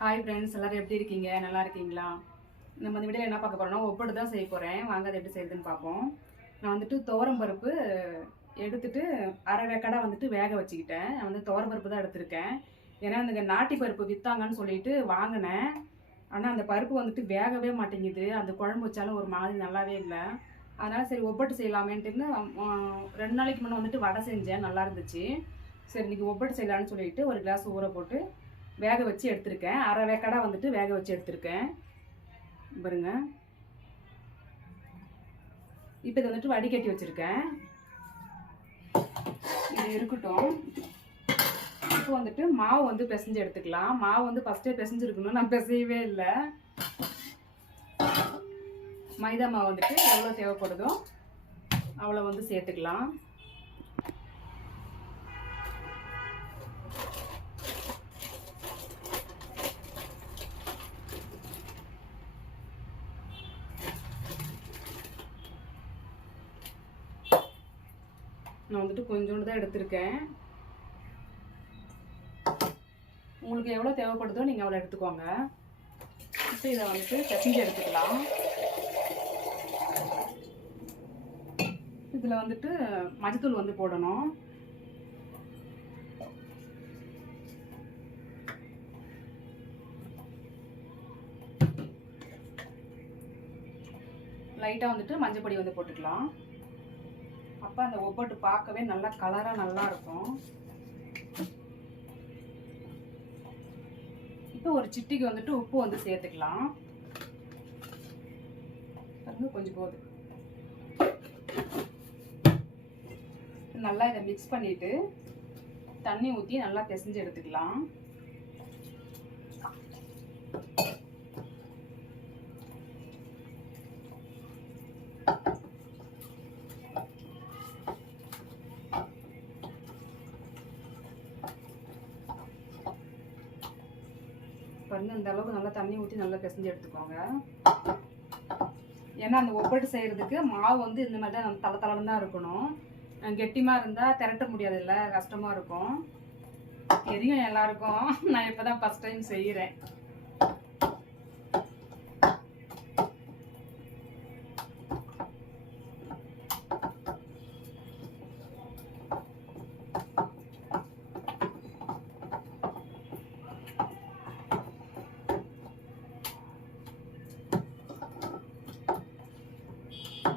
Hi friends எல்லோரும் எப்படி இருக்கீங்க? நல்லா இருக்கீங்களா? நம்ம இந்த வீடியோவில் என்ன பார்க்க போகிறோம்னா ஒப்படு தான் செய்ய போகிறேன் வாங்க அதை எப்படி செய்யுதுன்னு பார்ப்போம். நான் வந்துட்டு துவரம் பருப்பு எடுத்துட்டு அரை வேக்காடாக வந்துட்டு வேக வச்சுக்கிட்டேன். நான் வந்து துவரம் பருப்பு தான் எடுத்திருக்கேன். ஏன்னா இந்த நாட்டி பருப்பு விற்றாங்கன்னு சொல்லிட்டு வாங்கினேன். ஆனால் அந்த பருப்பு வந்துட்டு வேகவே மாட்டேங்குது. அந்த குழம்பு வச்சாலும் ஒரு மாதிரி நல்லாவே இல்லை. அதனால் சரி ஒப்பட்டு செய்யலாமேன்ட்டுன்னு ரெண்டு நாளைக்கு முன்னே வந்துட்டு வடை செஞ்சேன். நல்லா இருந்துச்சு. சரி இன்றைக்கி ஒப்பட்டு செய்யலான்னு சொல்லிட்டு ஒரு கிளாஸ் ஊற போட்டு வேக வச்சு எடுத்திருக்கேன். அரை வேக்காடாக வந்துட்டு வேக வச்சு எடுத்திருக்கேன். பாருங்க. இப்போ இதை வந்துட்டு வடிகட்டி வச்சுருக்கேன். இது இருக்கட்டும். இப்போ வந்துட்டு மாவு வந்து பிசைஞ்சு எடுத்துக்கலாம். மாவு வந்து ஃபஸ்ட்டே பிசைஞ்சிருக்கணும் நான் பிசையவே இல்லை. மைதா மாவு வந்துட்டு எவ்வளோ தேவைப்படுதோ அவ்வளோ வந்து சேர்த்துக்கலாம். நான் வந்துட்டு கொஞ்சோண்டு தான் எடுத்திருக்கேன். உங்களுக்கு எவ்வளோ தேவைப்படுதோ நீங்கள் அவ்வளோ எடுத்துக்கோங்க. இப்போ இதை வந்துட்டு பிசைஞ்சு எடுத்துக்கலாம். இதில் வந்துட்டு மஞ்சத்தூள் வந்து போடணும். லைட்டாக வந்துட்டு மஞ்சள் பொடி வந்து போட்டுக்கலாம். அப்போ அந்த ஒப்பட்டு பார்க்கவே நல்லா கலராக நல்லா இருக்கும். இப்போ ஒரு சிட்டிக்கு வந்துட்டு உப்பு வந்து சேர்த்துக்கலாம். பாருங்க கொஞ்சம் போதும் நல்லா இதை மிக்ஸ் பண்ணிட்டு தண்ணி ஊற்றி நல்லா பிசைஞ்சு எடுத்துக்கலாம். பாருங்க இந்த அளவுக்கு நல்லா தண்ணி ஊற்றி நல்லா பிசைஞ்சு எடுத்துக்கோங்க. ஏன்னா அந்த ஒப்பட்டு செய்கிறதுக்கு மாவு வந்து இந்த மாதிரி தான் தலை தலைன்னு தான் இருக்கணும். கெட்டிமாக இருந்தால் திரட்ட முடியாது இல்லை கஷ்டமாக இருக்கும். தெரியும் எல்லாருக்கும். நான் இப்போ தான் ஃபஸ்ட் டைம் செய்கிறேன்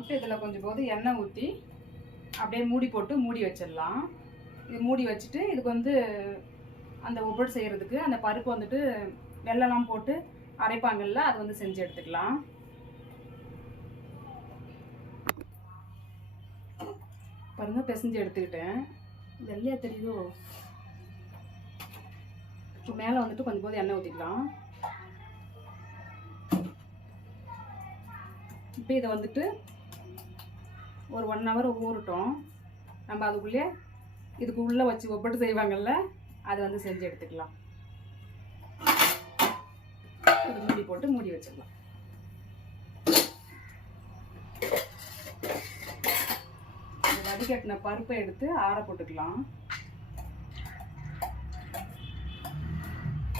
போட்டு இதில் கொஞ்சம் போது எண்ணெய் ஊற்றி அப்படியே மூடி போட்டு மூடி வச்சிடலாம். இது மூடி வச்சுட்டு இதுக்கு வந்து அந்த ஒவ்வொரு செய்கிறதுக்கு அந்த பருப்பு வந்துட்டு வெள்ளம்லாம் போட்டு அரைப்பாங்கல்ல அது வந்து செஞ்சு எடுத்துக்கலாம். பாருங்க பிசைஞ்சு எடுத்துக்கிட்டேன். வெள்ளையா தெரியுதோ? இப்போ மேலே வந்துட்டு கொஞ்சம் போது எண்ணெய் ஊற்றிக்கலாம் இப்போ இதை வந்துட்டு ஒரு ஒன் ஹவர் ஊறட்டும். நம்ம அதுக்குள்ளே இதுக்கு உள்ளே வச்சு ஒப்பட்டு செய்வாங்கல்ல அது வந்து செஞ்சு எடுத்துக்கலாம். இது மூடி போட்டு மூடி வச்சுக்கலாம் வடிகட்டின பருப்பை எடுத்து ஆற போட்டுக்கலாம்.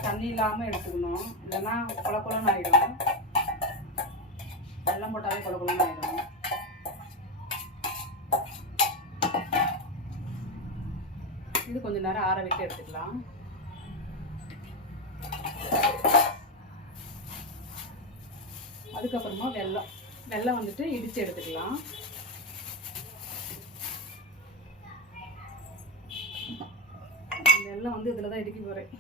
தண்ணி இல்லாமல் எடுத்துக்கணும். இல்லைன்னா கொல ஆகிடும் வெள்ளம் போட்டாலே கொல கொலன்னு ஆகிடும் இது கொஞ்சம் நேரம் ஆற வைக்க எடுத்துக்கலாம். அதுக்கப்புறமா வெல்லம். வெல்லம் வந்துட்டு இடிச்சு எடுத்துக்கலாம். வெல்லம் வந்து இதில் தான் இடிக்க போகிறேன்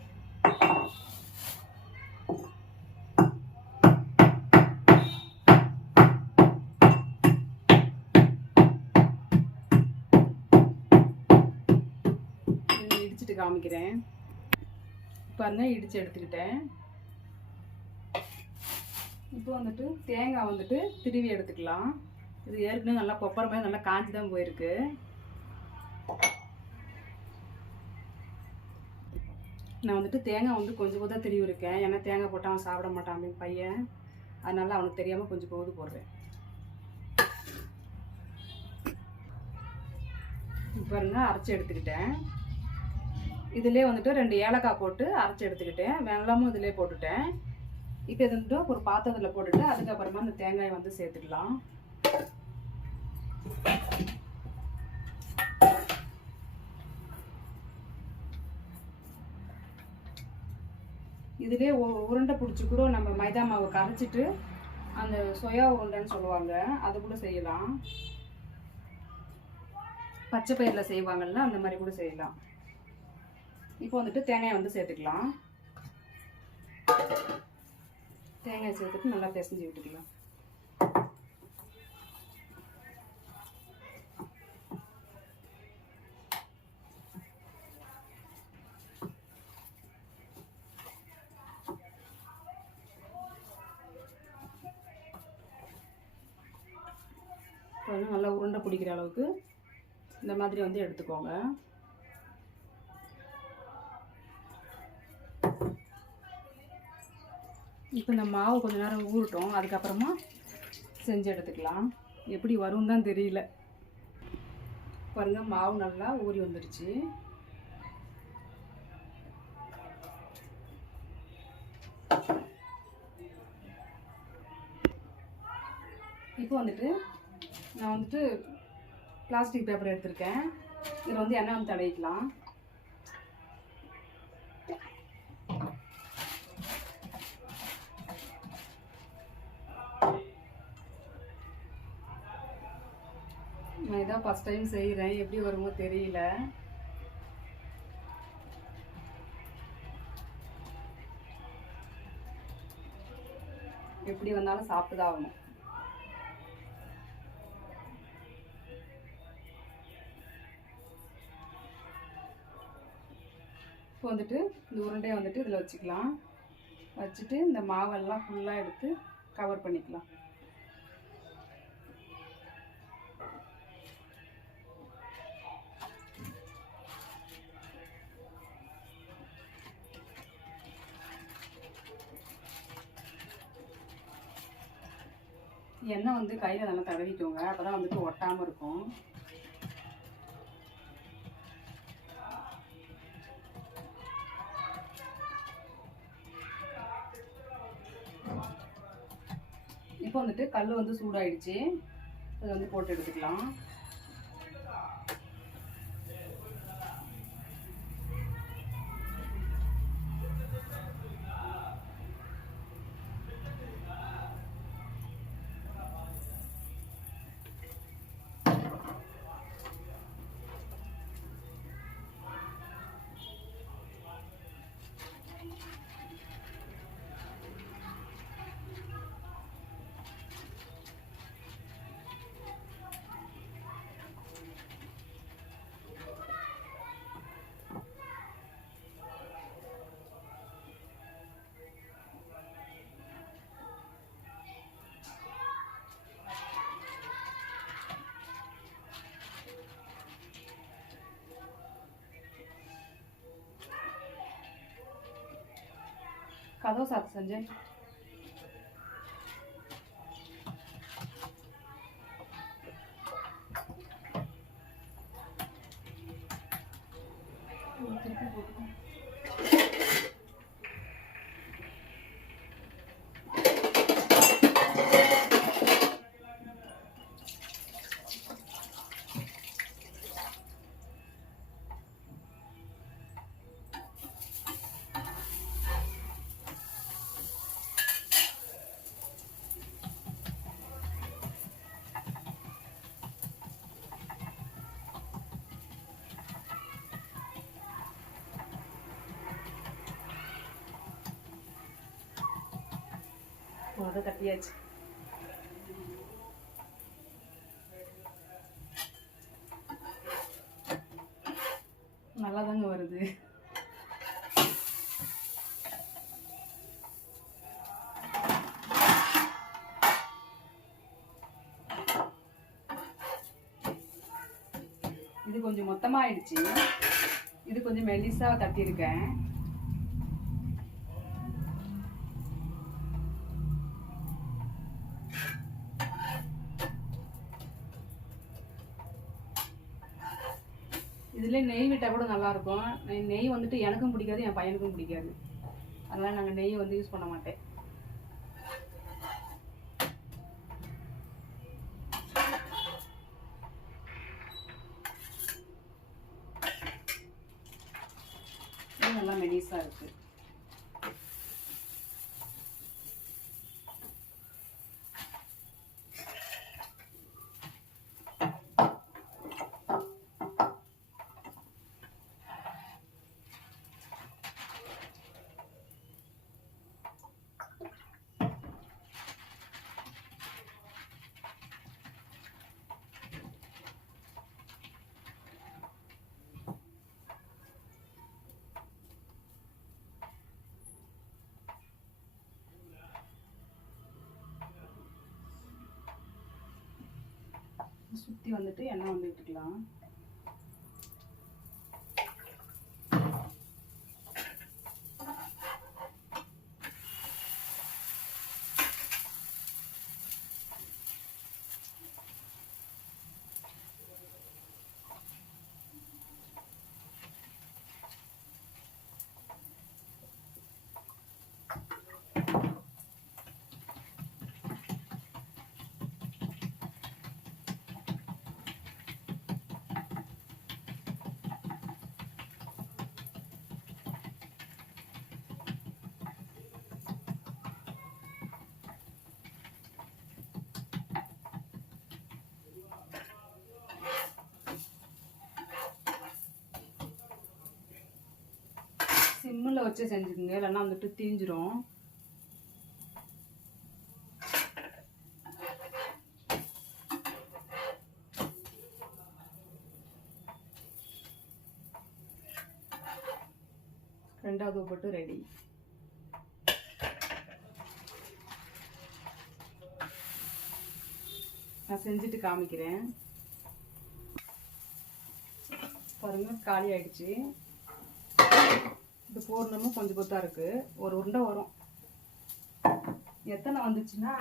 காமிக்கிறேன். பாருங்க இடித்து எடுத்துக்கிட்டேன். இப்போ வந்துட்டு தேங்காய் வந்துட்டு திருவி எடுத்துக்கலாம். இது ஏற்கனவே நல்லா கொப்பரை மாதிரி நல்லா காஞ்சி தான் போயிருக்கு. நான் வந்துட்டு தேங்காய் வந்து கொஞ்சம் கூட திருவி இருக்கேன் ஏன்னா தேங்காய் போட்டால் அவன் சாப்பிட மாட்டான் அப்படின்னு பையன். அதனால் அவனுக்கு தெரியாமல் கொஞ்சம் போது போடுறேன். பாருங்க அரைச்சி எடுத்துக்கிட்டேன். இதிலே வந்துட்டு ரெண்டு ஏலக்காய் போட்டு அரைச்சி எடுத்துக்கிட்டேன். வெள்ளமும் இதிலே போட்டுட்டேன். இப்போ இது வந்துட்டு ஒரு பாத்திரத்தில் போட்டுட்டு அதுக்கப்புறமா இந்த தேங்காயை வந்து சேர்த்துக்கலாம். இதுலேயே உருண்டை பிடிச்சி கூட நம்ம மைதா மாவு கரைச்சிட்டு அந்த சொயா உருண்டைன்னு சொல்லுவாங்க அது கூட செய்யலாம். பச்சை பயிரில் செய்வாங்கள்ல அந்த மாதிரி கூட செய்யலாம். இப்போ வந்துட்டு தேங்காய் வந்து சேர்த்துக்கலாம். தேங்காய் சேர்த்துட்டு நல்லா பிசைஞ்சு விட்டுக்கலாம். நல்லா உருண்டை பிடிக்கிற அளவுக்கு இந்த மாதிரி வந்து எடுத்துக்கோங்க. இப்போ இந்த மாவு கொஞ்ச நேரம் ஊறட்டும். அதுக்கப்புறமா செஞ்சு எடுத்துக்கலாம். எப்படி வரும் தான் தெரியல. பாருங்கள் மாவு நல்லா ஊறி வந்துடுச்சு இப்போ வந்துட்டு நான் வந்துட்டு பிளாஸ்டிக் பேப்பர் எடுத்திருக்கேன். இதில் வந்து எண்ணெய் வந்து தடவிக்கலாம். நான் இதான் ஃபஸ்ட் டைம் செய்கிறேன் எப்படி வருமோ தெரியல. எப்படி வந்தாலும் சாப்பிட்டு தான் ஆகணும். இப்போ வந்துட்டு இந்த உருண்டையை வந்துட்டு இதில் வச்சுக்கலாம். வச்சுட்டு இந்த மாவெல்லாம் ஃபுல்லாக எடுத்து கவர் பண்ணிக்கலாம். எண்ணெய் வந்து கையில் நல்லா தடவிக்கோங்க. அப்போ தான் வந்துட்டு ஒட்டாமல் இருக்கும். இப்போ வந்துட்டு கல் வந்து சூடாயிடுச்சு. அதை வந்து போட்டு எடுத்துக்கலாம். खाधो साथ संजय அதை கட்டியாச்சு. நல்லா தாங்க வருது. இது கொஞ்சம் மொத்தமாக ஆயிடுச்சு இது கொஞ்சம் மெலிசாக தட்டியிருக்கேன் இதில் நெய் விட்டால் கூட நல்லாயிருக்கும். நெய் வந்துட்டு எனக்கும் பிடிக்காது என் பையனுக்கும் பிடிக்காது. அதனால் நாங்கள் நெய் வந்து யூஸ் பண்ண மாட்டேன். நல்லா மெலிசாக இருக்குது சுற்றி வந்துட்டு எண்ணெய் வந்து விட்டுக்கலாம் சிம்மில் வச்சு செஞ்சுக்கோங்க இல்லைன்னா வந்துட்டு தீஞ்சிரும். ரெண்டாவது போட்டு ரெடி நான் செஞ்சுட்டு காமிக்கிறேன். பாருங்க காலி ஆயிடுச்சு. இது பூர்ணமும் கொஞ்சம் கொத்தா இருக்கு. ஒரு உருண்டை வரும். எத்தனை வந்துச்சுன்னா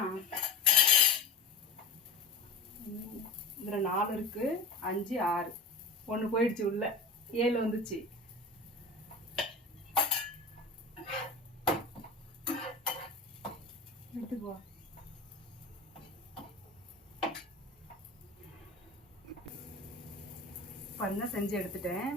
இதில் நாலு இருக்கு. அஞ்சு ஆறு. ஒன்று போயிடுச்சு உள்ள. ஏழு வந்துச்சு. எடுத்துக்குவா பண்ண செஞ்சு எடுத்துட்டேன்?